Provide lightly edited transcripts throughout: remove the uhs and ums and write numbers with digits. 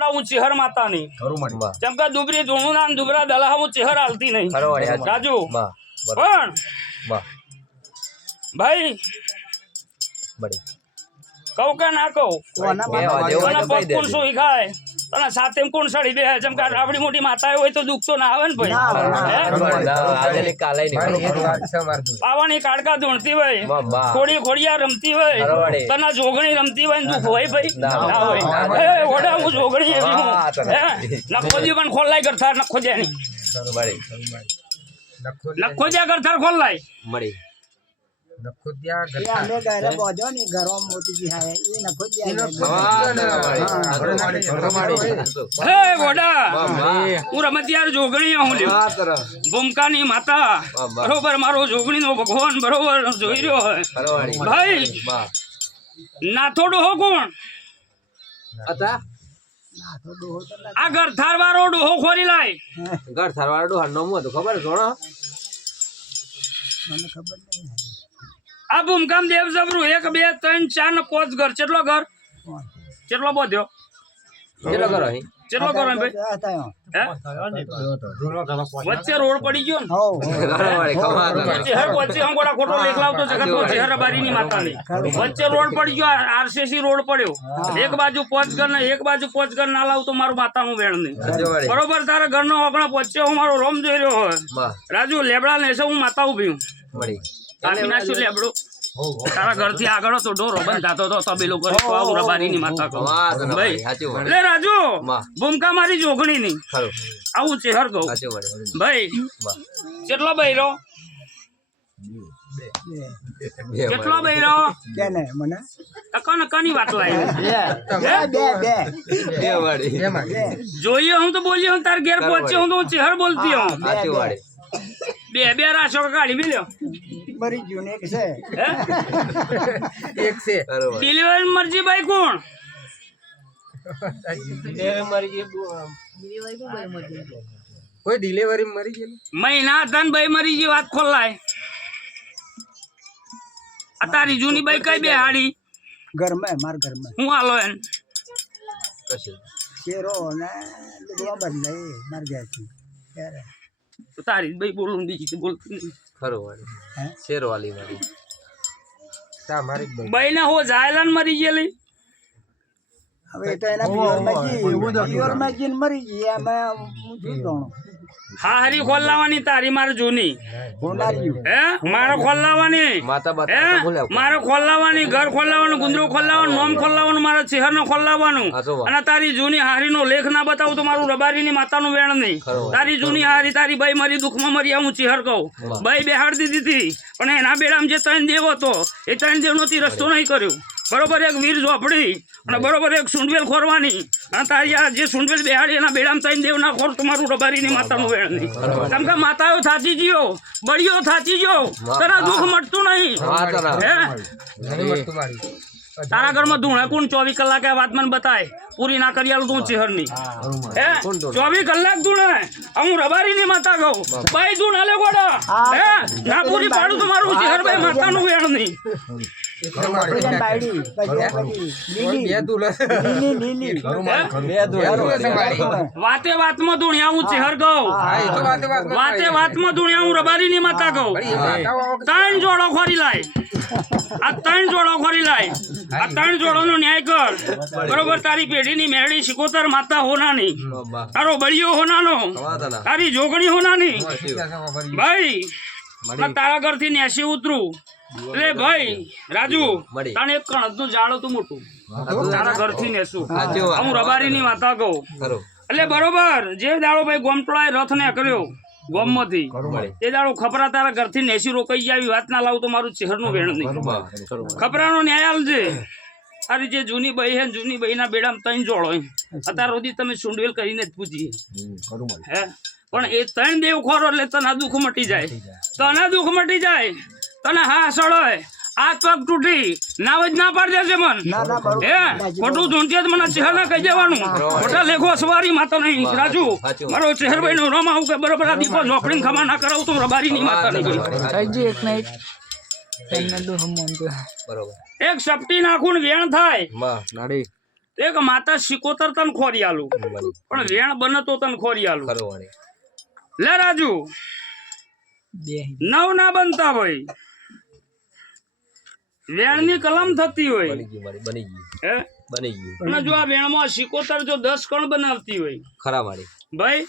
વડા હું ચેહર માતાની જેમ કે દુબરી ધૂણું ના દુબરા દલા હું ચેહર હાલતી નહીં રાજુ પણ ભાઈ કહું કે ના કહું કોને પગ કોણ શું ખાય તને સાથે કોણ સડી બે જેમ કે આવડી મોટી માતા હોય તો દુઃખ તો ના આવે ને ભાઈ પાવાની કાડકા ધૂણતી હોય ખોડી ખોડિયા રમતી હોય તને જોગણી રમતી હોય દુઃખ હોય ભાઈ ના હોય ઓડા હું જોગણી એવી હું નખો દી પણ ખોલાય કરતા નખો જ્યાની નખો જ્યા કરતા ખોલાય મળી ભૂમકાની માતા બરોબર મારો જોગણી નો ભગવાન બરોબર જોઈ રહ્યો હોય ભાઈ નાથો ડોહો કોણ આ ગરથાર વાળો ડોહો ખોરી લાય ગરથાર વાળો ડોહો નામ હતું ખબર જોણો મને ખબર નહીં આ ભૂમકામ દેવ જબરું 1 2 3 4 ને 5 ઘર કેટલો ઘર કેટલો બોધ્યો કેટલો ઘર અહીં કેટલો ઘર ભાઈ વચ્ચે રોડ પડી ગયો ને વચ્ચે હમ કોડા ખોટો લેખ લાવતો જગત નો ચહેરા બારીની માતાની વચ્ચે રોડ પડી ગયો આરસીસી રોડ પડ્યો એક બાજુ 5 ઘર ને એક બાજુ 5 ઘર ના લાવ તો મારું માતા હું વેણ નહીં બરોબર તારા ઘર નો ઓગણો વચ્ચે હું મારો રોમ જોઈ રહ્યો હોય રાજુ લેબડા ને હું માતા ઉભી હું તારા ઘર થી આગળ તો ડોરો બંધ થતો તો તબેલો કરી રબારીની માતા કહું ભાઈ એટલે રાજુ ભૂમકા મારી જોગણી ની આવું છે હર કહું ભાઈ કેટલો બૈરો કેટલો બૈરો કની વાત લાવી જોઈએ હું તો બોલ્યો હું તાર ઘેર પહોંચ્યો હું તો ચહેર બોલતી હું બે રાશો કાઢી મિલ્યો મરી ગયું ને એક છે ડિલિવરી મરજી ભાઈ કોણ કોઈ ડિલિવરી મરી ગયેલું મહિના ધન ભાઈ મરી ગઈ વાત ખોલાય આ તારી જૂની ભાઈ કઈ બે હાડી ઘર માં માર ઘર માં હું હાલો એન કશે કેરો ને લુગડા બદલાય માર ગયા છે ત્યારે તો તારી ભાઈ બોલું દીધી બોલતી નહીં ખરો વાળી શેર વાલી વાળી તા મારી ભાઈ ના હો જાયલાન મરી ગયેલી હવે તો એના પ્યોર માં જીન મરી ગઈ આમાં હું જોણો હારી ખોલાવાની તારી માર જૂની હે મારે ખોલાવાની મારે ખોલાવાની ઘર ખોલાવાનું ગુંદરું ખોલાવાનું નોમ ખોલાવાનું મારા ચહેર નો ખોલાવાનું અને તારી જૂની હારી નો લેખ ના બતાવું તો મારું રબારી ની માતા નું વેણ નહીં તારી જૂની હારી તારી ભાઈ મારી દુઃખ માં મરી હું ચહેર કહું ભાઈ બેહાડી દીધી પણ એના બેડામ જે 3 દેવ હતો એ 3 દેવ નોથી રસ્તો નહીં કર્યો બરોબર એક વીર ઝોપડી અને બરોબર એક સુંડવેલ ખોરવાની અને તારી આ જે સુંડવેલ બેહાડી એના બેડામ 3 દેવ ના ખોર તમારું રબારી ની માતા નું વેણ નહીં કેમ કે માતાઓ થાચી ગયો બળીઓ થાચી ગયો તારા દુઃખ મળતું નહીં તારા ઘરમાં ધૂણે કોણ 24 કલાક આ વાત મને બતાય પૂરી ના કરી આલું તું ચહેર ની હે 24 કલાક ધૂણે હું રબારી ની માતા કહું ભાઈ ધૂણે લે ગોડા હે ના પૂરી પાડું તો મારું ચહેર ભાઈ માતા નું વેણ નહીં વાતે વાતમાં ધૂણ્યા હું ચહેર કહું વાતે વાતમાં ધૂણ્યા હું રબારી ની માતા કહું 3 જોડો ખોરી લાય આ 3 જોડો ખોરી લાય આ 3 જોડો નો ન્યાય કર બરોબર તારી પેઢી ની મેળી શિકોતર માતા હોનાની તારો બળિયો હોનાનો તારી જોગણી હોનાની ભાઈ તારા ઘર થી નેસી ઉતરું એટલે ભાઈ રાજુ તાણે એક કણદ નું ઝાડ હતું મોટું તારા ઘર થી નેસું હું રબારી ની માતા કહું એટલે બરોબર જે દાડો ભાઈ ગોમટોળાએ રથ ને કર્યો ગોમ માંથી એ દાડો ખપરા તારા ઘર થી નેસી રોકાઈ જાય એવી વાત ના લાવું તો મારું ચહેર નું વેણ નહીં ખપરા નો ન્યાય આલજે તારી જે જૂની બઈ હે જૂની બઈ ના બેડામ 3 જોડો અત્યાર સુધી તમે સુંડવેલ કરીને જ પૂછીએ હે પણ એ 3 દેવ ખોરો એટલે તને દુઃખ મટી જાય તને હા સળોય આ પગ તૂટી નાવ જ ના પાડી દેશે મન હે ખોટું ઝૂંટીએ મને ચહેર ના કહી દેવાનું ખોટા લેખો સવારી માતા નહીં રાજુ મારો ચહેર ભાઈ નો રમ આવું કે બરોબર આ દીપો ઝોપડીને ખમા ના કરાવું તો રબારી ની માતા નહીં એક સપટી નાખું વેણ થાય એક માતા શિકોતર તન ખોરી આલું પણ વેણ બને તો તન ખોરી આલું લે રાજુ 9 ના બનતા હોય વેણ ની કલમ થતી હોય અને જો આ વેણ માં શિકોતર જો 10 કણ બનાવતી હોય ખરા મારી ભાઈ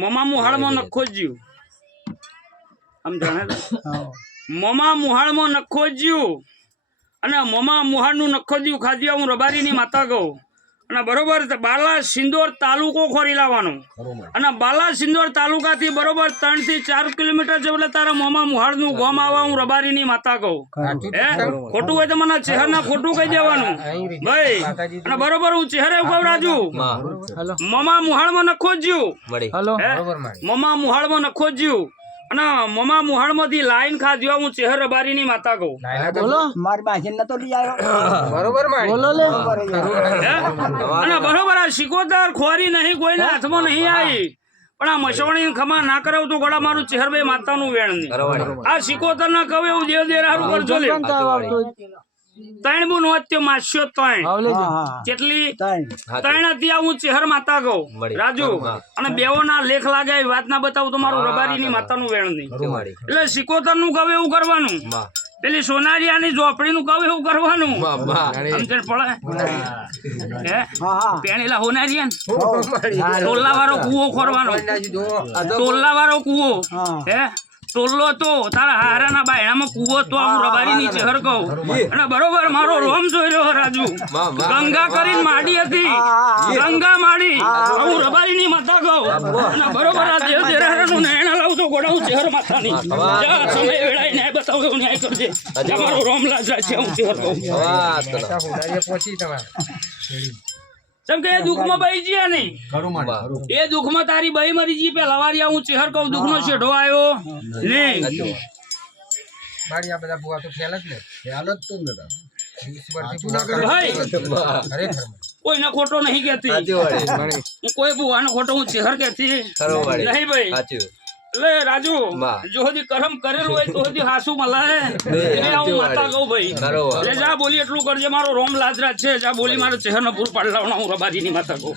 મમા મુહાળ માં નખો જ્યું આમ જાણે મમા મુહાળ માં નખો જ્યું અને મમા મુહાળ નું નખો જ્યું ખાધ્યું હું રબારી ની માતા કહું અને બરોબર બાલા સિંદોર તાલુકો ખોરી લાવવાનો અને બાલા સિંદોર તાલુકા થી બરોબર 3 થી 4 કિલોમીટર જેટલે તારા મોમા મુહાળ નું ગામ આવા હું રબારી ની માતા કહું હે ખોટું હોય તો મને ચહેર ના ખોટું કહી દેવાનું ભાઈ અને બરોબર હું ચહેરે કહું રાજુ મમા મુહાળ માં નખો જ્યું મમા મુહાળ માં નખો જ્યું અને મમા મુહાળ માંથી લાઈન ખાધ્યો હું ચહેર રબારી ની માતા કહું અને બરોબર આ શિકોતર ખોરી નહીં કોઈને હાથમાં નહીં આવી પણ આ મસવણી ખમા ના કરાવ તો ગળા મારું ચહેરભાઈ માતા નું વેણ નહીં આ શિકોતર ના કહે એવું દેવ દેર હારું કરજો લે 3 બુન વચ્ચે માસ્યો 3 કેટલી 3 હતી હું ચહેર માતા કહું રાજુ અને બેવો ના લેખ લાગે એ વાત ના બતાવું તો મારું રબારી ની માતા નું વેણ નહીં એટલે શિકોતર નું કહે એવું કરવાનું પેલી સોનારિયા ની ઝોપડી નું કહે એવું કરવાનું સમજણ પડે પેણીલા હોનારિયા ટોલ્લા વાળો કુવો ખોરવાનો ટોલ્લા વાળો કુવો હે ટોલ્લો તો તારા હારાના બાયણામાં કુવો તો હું રબારી ની ચહેર કહું અને બરોબર મારો રોમ જોઈ રહ્યો રાજુ ગંગા કરીને માડી હતી ગંગા માડી હું રબારી ની માતા કહું અને બરોબર આ દેવ દેરારા નું નૈણા લાવું તો ગોડા હું ચહેર માતા ની સમય વેળાઈ ન્યાય બતાવ એવું ન્યાય કરજે મારો રોમ લાજ છે હું ચહેર કહું જેમ કે એ દુઃખમાં બહી ગયા નહીં એ દુઃખમાં તારી બહી મરી જી પેલા વારિયા હું ચહેર કહું દુઃખ નો શેઢો આવ્યો નહીં કોઈને ખોટો નહીં કેતી કોઈ ભુવાનો ખોટો હું ચહેર કેતી નહીં ભાઈ એટલે રાજુ જો હજી કરમ કરેલું હોય તો હજી હાસુ મલાય હું માતા કહું ભાઈ એટલે જા બોલી એટલું કરજે મારો રોમ લાજરાજ છે જા બોલી મારો ચહેર નો પૂર પાડ લાવના હું રબાજી ની માતા કહું